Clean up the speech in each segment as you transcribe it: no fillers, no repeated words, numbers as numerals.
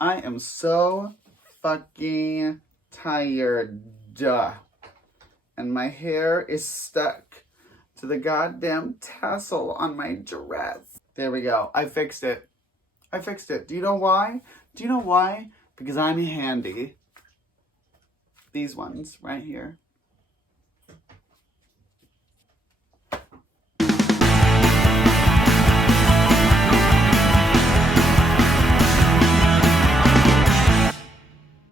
I am so fucking tired. And my hair is stuck to the goddamn tassel on my dress. There we go. I fixed it. Do you know why? Because I'm handy. These ones right here.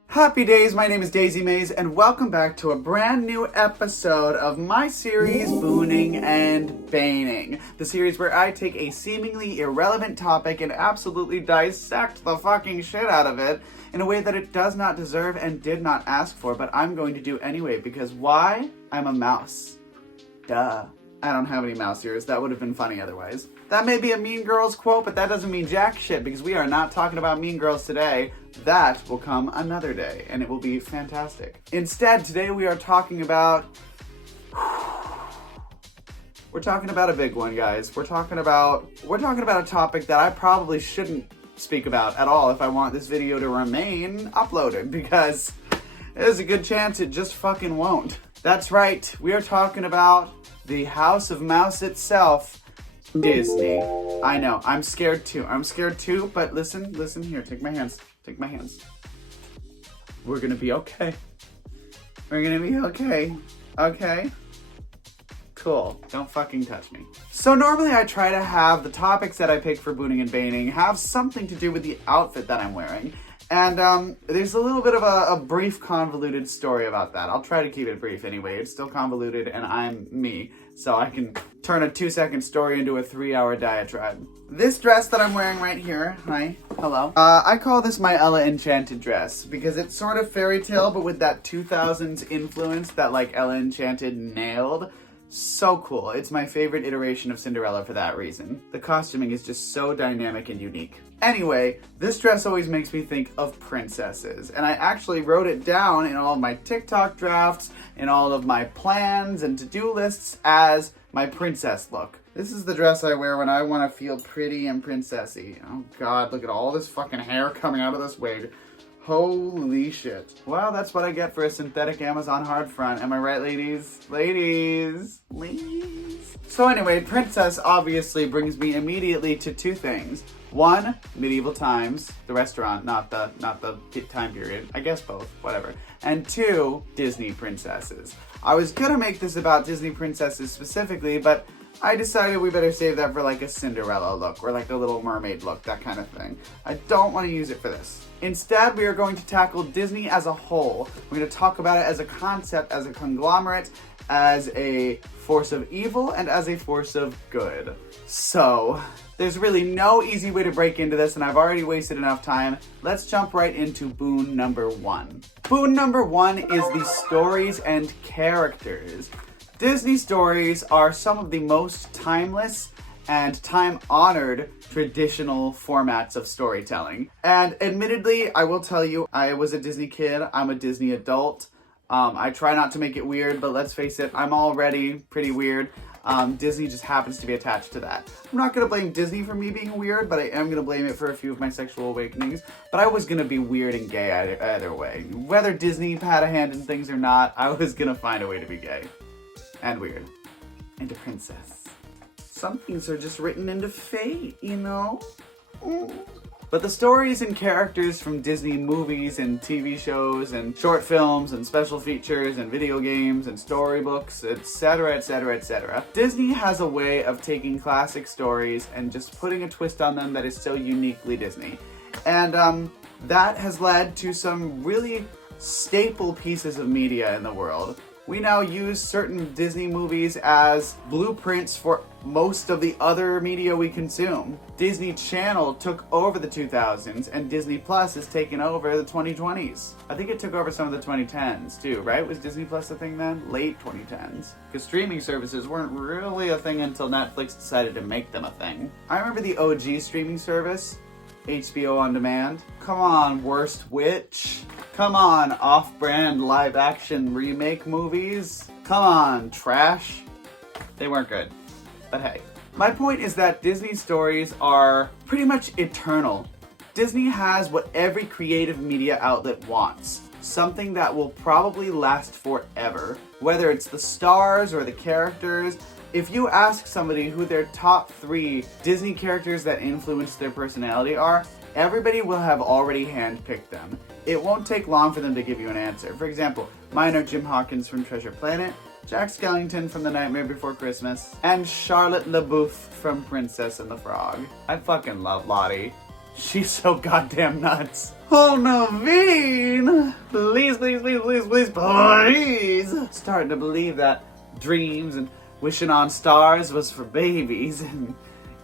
Happy days, my name is Daisy Maize, and welcome back to a brand new episode of my series, Booning and Baining. The series where I take a seemingly irrelevant topic and absolutely dissect the fucking shit out of it in a way that it does not deserve and did not ask for, but I'm going to do anyway, because why? I'm a mouse. Duh. I don't have any mouse ears. That would have been funny otherwise. That may be a Mean Girls quote, but that doesn't mean jack shit, because we are not talking about Mean Girls today. That will come another day, and it will be fantastic. Instead, today we are talking about... We're talking about a big one, guys. We're talking about a topic that I probably shouldn't speak about at all if I want this video to remain uploaded, because there's a good chance it just fucking won't. That's right, we are talking about the House of Mouse itself, Disney. I know, I'm scared too, but listen here, take my hands. We're gonna be okay. Okay? Cool. Don't fucking touch me. So normally I try to have the topics that I pick for Booning and Baining have something to do with the outfit that I'm wearing. And there's a little bit of a brief convoluted story about that. I'll try to keep it brief anyway. It's still convoluted and I'm me. So I can turn a 2-second story into a 3-hour diatribe. This dress that I'm wearing right here, hi, hello. I call this my Ella Enchanted dress because it's sort of fairy tale, but with that 2000s influence that like Ella Enchanted nailed. So cool. It's my favorite iteration of Cinderella for that reason. The costuming is just so dynamic and unique. Anyway, this dress always makes me think of princesses, and I actually wrote it down in all of my TikTok drafts, in all of my plans and to-do lists as my princess look. This is the dress I wear when I want to feel pretty and princessy. Oh god, look at all this fucking hair coming out of this wig. Holy shit. Well, that's what I get for a synthetic Amazon hard front. Am I right, ladies? Ladies. So anyway, princess obviously brings me immediately to two things. One, medieval times, the restaurant, not the time period. I guess both, whatever. And two, Disney princesses. I was gonna make this about Disney princesses specifically, but I decided we better save that for like a Cinderella look or like a Little Mermaid look, that kind of thing. I don't want to use it for this. Instead, we are going to tackle Disney as a whole. We're going to talk about it as a concept, as a conglomerate, as a force of evil, and as a force of good. So, there's really no easy way to break into this, and I've already wasted enough time. Let's jump right into boon number one. Boon number one is the stories and characters. Disney stories are some of the most timeless and time-honored traditional formats of storytelling. And admittedly, I will tell you, I was a Disney kid, I'm a Disney adult. I try not to make it weird, but let's face it, I'm already pretty weird. Disney just happens to be attached to that. I'm not gonna blame Disney for me being weird, but I am gonna blame it for a few of my sexual awakenings. But I was gonna be weird and gay either way. Whether Disney had a hand in things or not, I was gonna find a way to be gay. And weird. And a princess. Some things are just written into fate, you know? But the stories and characters from Disney movies and TV shows and short films and special features and video games and storybooks, etc., etc., etc. Disney has a way of taking classic stories and just putting a twist on them that is so uniquely Disney. And that has led to some really staple pieces of media in the world. We now use certain Disney movies as blueprints for most of the other media we consume. Disney Channel took over the 2000s, and Disney Plus has taken over the 2020s. I think it took over some of the 2010s too, right? Was Disney Plus a thing then? Late 2010s. Because streaming services weren't really a thing until Netflix decided to make them a thing. I remember the OG streaming service, HBO On Demand. Come on, Worst Witch. Come on, off-brand live-action remake movies. Come on, trash. They weren't good, but hey. My point is that Disney stories are pretty much eternal. Disney has what every creative media outlet wants. Something that will probably last forever. Whether it's the stars or the characters, if you ask somebody who their top 3 Disney characters that influence their personality are, everybody will have already handpicked them. It won't take long for them to give you an answer. For example, mine are Jim Hawkins from Treasure Planet, Jack Skellington from The Nightmare Before Christmas, and Charlotte LaBeouf from Princess and the Frog. I fucking love Lottie. She's so goddamn nuts. Oh, Naveen! Please, please, please, please, please, please! Starting to believe that dreams and wishing on stars was for babies and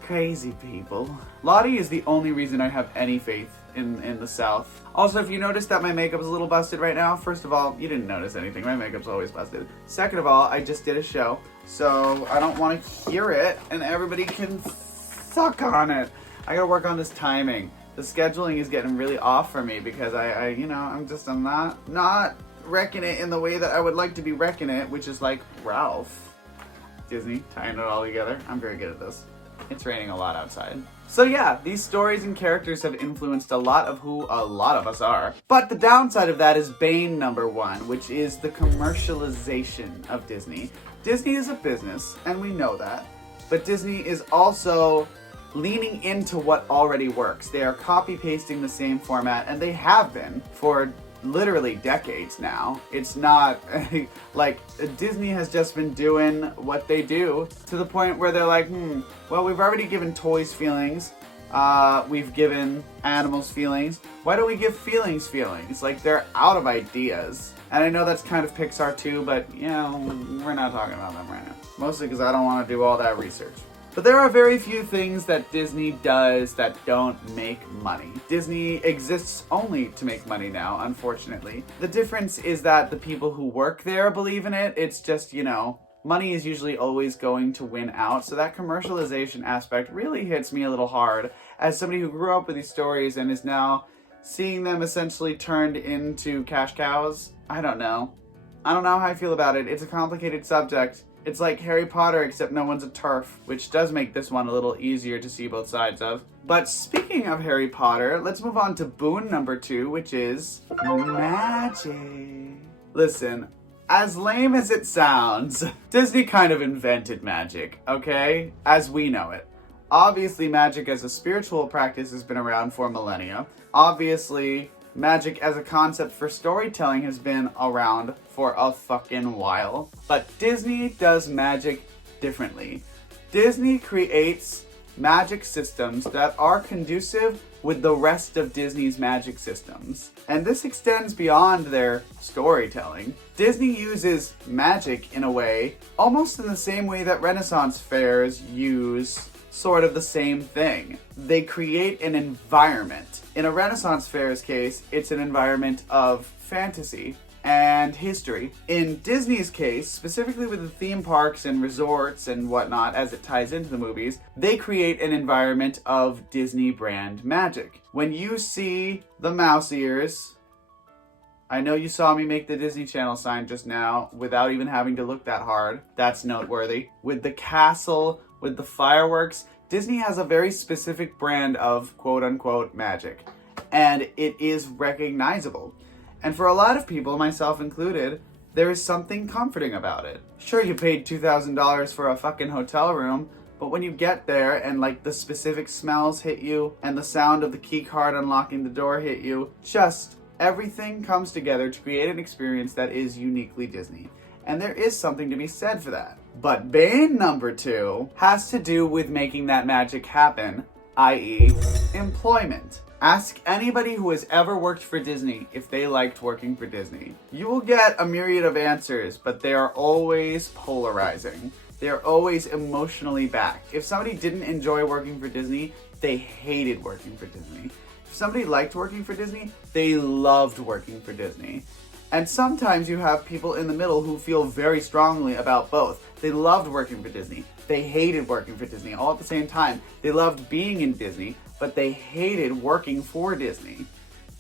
crazy people. Lottie is the only reason I have any faith in the South. Also, if you notice that my makeup is a little busted right now, first of all, you didn't notice anything. My makeup's always busted. Second of all, I just did a show, so I don't want to hear it, and everybody can suck on it. I gotta work on this timing. The scheduling is getting really off for me because I'm not wrecking it in the way that I would like to be wrecking it, which is like Ralph. Disney, tying it all together. I'm very good at this. It's raining a lot outside. So yeah, these stories and characters have influenced a lot of who a lot of us are. But the downside of that is Bane number 1, which is the commercialization of Disney. Disney is a business, and we know that. But Disney is also leaning into what already works. They are copy-pasting the same format, and they have been for literally decades now. It's not like Disney has just been doing what they do to the point where they're like, well, we've already given toys feelings, we've given animals feelings, why don't we give feelings? Like, they're out of ideas. And I know that's kind of Pixar too, but you know, we're not talking about them right now. Mostly because I don't want to do all that research. But there are very few things that Disney does that don't make money. Disney exists only to make money now, unfortunately. The difference is that the people who work there believe in it. It's just, money is usually always going to win out. So that commercialization aspect really hits me a little hard as somebody who grew up with these stories and is now seeing them essentially turned into cash cows. I don't know how I feel about it. It's a complicated subject. It's like Harry Potter, except no one's a TERF, which does make this one a little easier to see both sides of. But speaking of Harry Potter, let's move on to boon number 2, which is magic. Listen, as lame as it sounds, Disney kind of invented magic, okay? As we know it. Obviously, magic as a spiritual practice has been around for millennia. Obviously, magic as a concept for storytelling has been around for a fucking while. But Disney does magic differently. Disney creates magic systems that are conducive with the rest of Disney's magic systems. And this extends beyond their storytelling. Disney uses magic in a way, almost in the same way that Renaissance fairs use sort of the same thing. They create an environment. In a Renaissance fair's case, it's an environment of fantasy and history. In Disney's case, specifically with the theme parks and resorts and whatnot, as it ties into the movies, they create an environment of Disney brand magic. When you see the mouse ears, I know you saw me make the Disney Channel sign just now without even having to look that hard. That's noteworthy. With the castle, with the fireworks, Disney has a very specific brand of quote-unquote magic, and it is recognizable. And for a lot of people, myself included, there is something comforting about it. Sure, you paid $2,000 for a fucking hotel room, but when you get there and like the specific smells hit you and the sound of the key card unlocking the door hit you, just everything comes together to create an experience that is uniquely Disney. And there is something to be said for that. But Bane number 2 has to do with making that magic happen, i.e. employment. Ask anybody who has ever worked for Disney if they liked working for Disney. You will get a myriad of answers, but they are always polarizing. They are always emotionally backed. If somebody didn't enjoy working for Disney, they hated working for Disney. If somebody liked working for Disney, they loved working for Disney. And sometimes you have people in the middle who feel very strongly about both. They loved working for Disney. They hated working for Disney all at the same time. They loved being in Disney, but they hated working for Disney.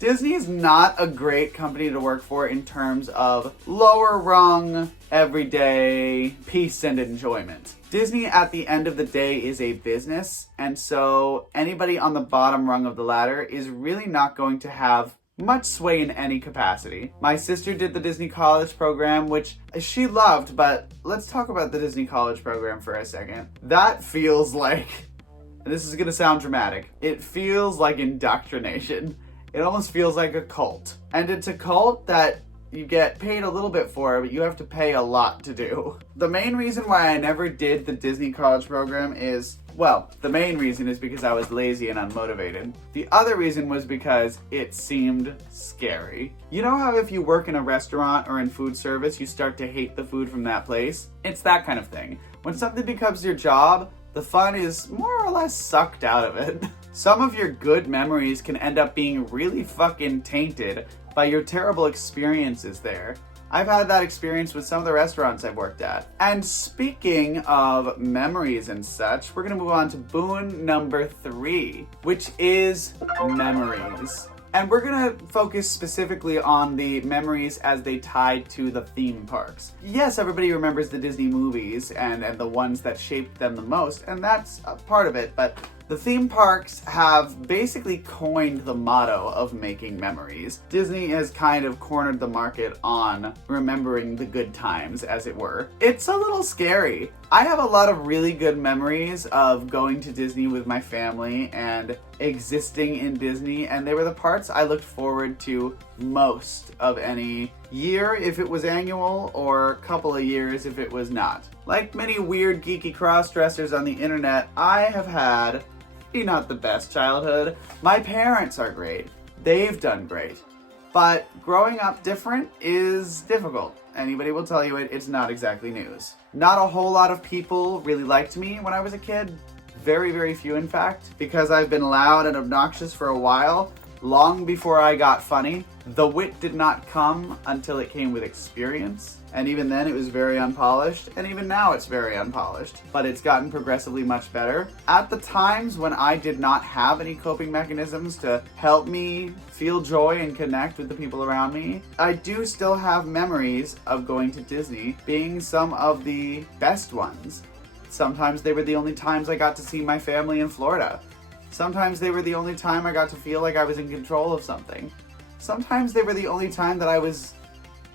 Disney is not a great company to work for in terms of lower rung, everyday peace and enjoyment. Disney, at the end of the day, is a business, and so anybody on the bottom rung of the ladder is really not going to have much sway in any capacity. My sister did the Disney College program, which she loved, but let's talk about the Disney College program for a second. That feels like, and this is gonna sound dramatic, it feels like indoctrination. It almost feels like a cult. And it's a cult that you get paid a little bit for, but you have to pay a lot to do. The main reason why I never did the Disney College program is, well, the main reason is because I was lazy and unmotivated. The other reason was because it seemed scary. You know how if you work in a restaurant or in food service, you start to hate the food from that place? It's that kind of thing. When something becomes your job, the fun is more or less sucked out of it. Some of your good memories can end up being really fucking tainted by your terrible experiences there. I've had that experience with some of the restaurants I've worked at. And speaking of memories and such, we're gonna move on to boon number 3, which is memories. And we're gonna focus specifically on the memories as they tied to the theme parks. Yes, everybody remembers the Disney movies and the ones that shaped them the most, and that's a part of it, but the theme parks have basically coined the motto of making memories. Disney has kind of cornered the market on remembering the good times, as it were. It's a little scary. I have a lot of really good memories of going to Disney with my family and existing in Disney, and they were the parts I looked forward to most of any year if it was annual, or a couple of years if it was not. Like many weird geeky cross-dressers on the internet, I have had not the best childhood. My parents are great. They've done great. But growing up different is difficult. Anybody will tell you it's not exactly news. Not a whole lot of people really liked me when I was a kid. Very, very few, in fact, because I've been loud and obnoxious for a while, long before I got funny. The wit did not come until it came with experience, and even then it was very unpolished, and even now it's very unpolished, but it's gotten progressively much better. At the times when I did not have any coping mechanisms to help me feel joy and connect with the people around me, I do still have memories of going to Disney being some of the best ones. Sometimes they were the only times I got to see my family in Florida. Sometimes they were the only time I got to feel like I was in control of something. Sometimes they were the only time that I was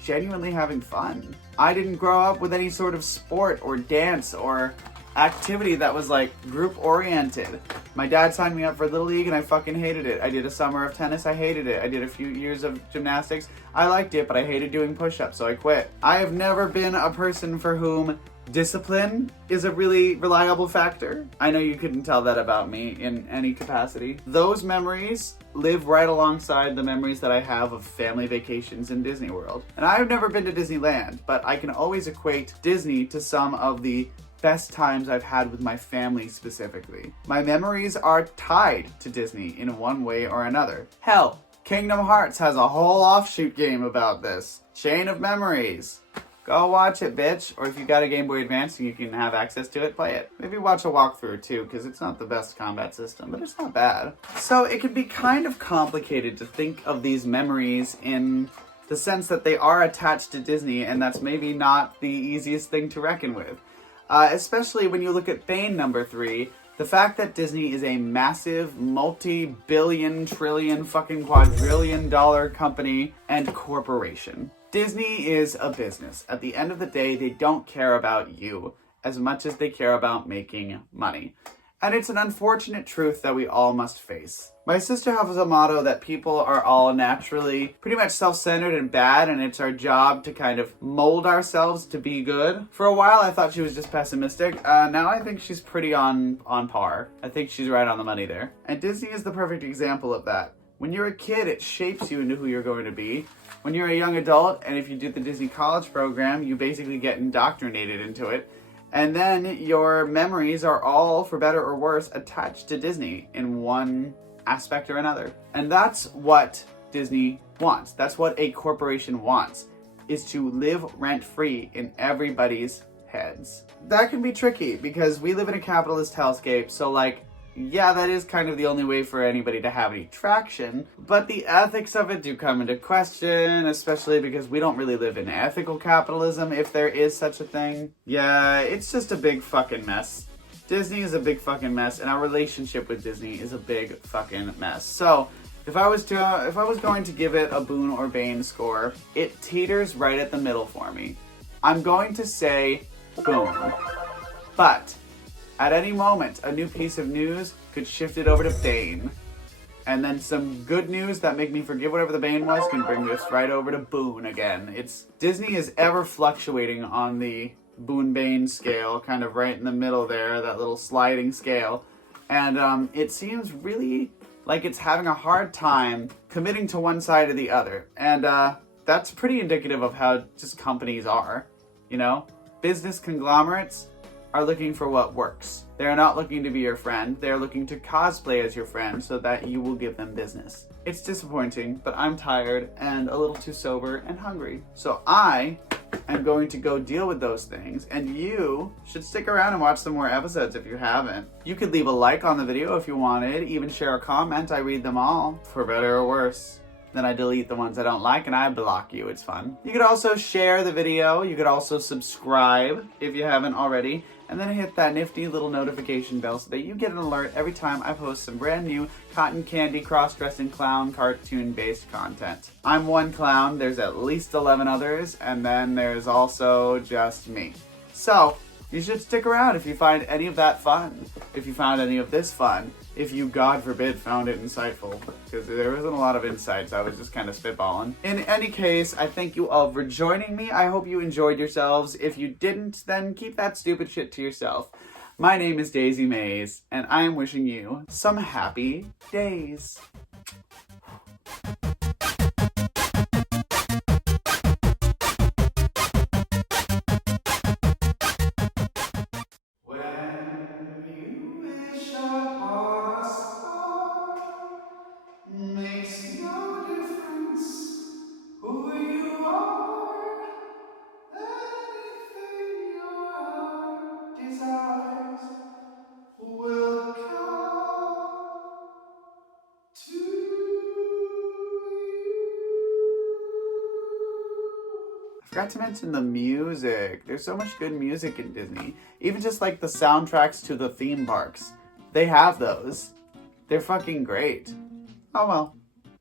genuinely having fun. I didn't grow up with any sort of sport or dance or activity that was like group oriented. My dad signed me up for Little League and I fucking hated it. I did a summer of tennis, I hated it. I did a few years of gymnastics, I liked it, but I hated doing push-ups, so I quit. I have never been a person for whom discipline is a really reliable factor. I know you couldn't tell that about me in any capacity. Those memories live right alongside the memories that I have of family vacations in Disney World. And I've never been to Disneyland, but I can always equate Disney to some of the best times I've had with my family specifically. My memories are tied to Disney in one way or another. Hell, Kingdom Hearts has a whole offshoot game about this. Chain of Memories. Go watch it, bitch. Or if you got a Game Boy Advance and you can have access to it, play it. Maybe watch a walkthrough too, because it's not the best combat system, but it's not bad. So it can be kind of complicated to think of these memories in the sense that they are attached to Disney, and that's maybe not the easiest thing to reckon with. Especially when you look at Bane number 3, the fact that Disney is a massive, multi-billion, trillion, fucking quadrillion dollar company and corporation. Disney is a business. At the end of the day, they don't care about you as much as they care about making money. And it's an unfortunate truth that we all must face. My sister has a motto that people are all naturally pretty much self-centered and bad, and it's our job to kind of mold ourselves to be good. For a while, I thought she was just pessimistic. Now I think she's pretty on par. I think she's right on the money there. And Disney is the perfect example of that. When you're a kid, it shapes you into who you're going to be. When you're a young adult, and if you do the Disney College program, you basically get indoctrinated into it. And then your memories are all, for better or worse, attached to Disney in one aspect or another. And that's what Disney wants. That's what a corporation wants, is to live rent-free in everybody's heads. That can be tricky because we live in a capitalist hellscape, so like, yeah, that is kind of the only way for anybody to have any traction, but the ethics of it do come into question, especially because we don't really live in ethical capitalism, if there is such a thing. Yeah, it's just a big fucking mess. Disney is a big fucking mess, and our relationship with Disney is a big fucking mess. So, if I was going to give it a boon or bane score, it teeters right at the middle for me. I'm going to say boon. But at any moment, a new piece of news could shift it over to bane. And then some good news that make me forget whatever the bane was can bring this right over to boon again. Disney is ever fluctuating on the boon-bane scale, kind of right in the middle there, that little sliding scale. And it seems really like it's having a hard time committing to one side or the other. And that's pretty indicative of how just companies are, you know? Business conglomerates are looking for what works. They're not looking to be your friend. They're looking to cosplay as your friend so that you will give them business. It's disappointing, but I'm tired and a little too sober and hungry. So I am going to go deal with those things, and you should stick around and watch some more episodes if you haven't. You could leave a like on the video if you wanted, even share a comment. I read them all, for better or worse. Then I delete the ones I don't like and I block you. It's fun. You could also share the video. You could also subscribe if you haven't already. And then hit that nifty little notification bell so that you get an alert every time I post some brand new cotton candy cross-dressing clown cartoon-based content. I'm one clown. There's at least 11 others. And then there's also just me. So, you should stick around if you find any of that fun. If you found any of this fun. If you, God forbid, found it insightful. Because there wasn't a lot of insights. I was just kind of spitballing. In any case, I thank you all for joining me. I hope you enjoyed yourselves. If you didn't, then keep that stupid shit to yourself. My name is Daisy Maize, and I am wishing you some happy days. Makes no difference who you are. Anything your heart desires will come to you. I forgot to mention the music. There's so much good music in Disney. Even just like the soundtracks to the theme parks. They have those. They're fucking great. Oh well.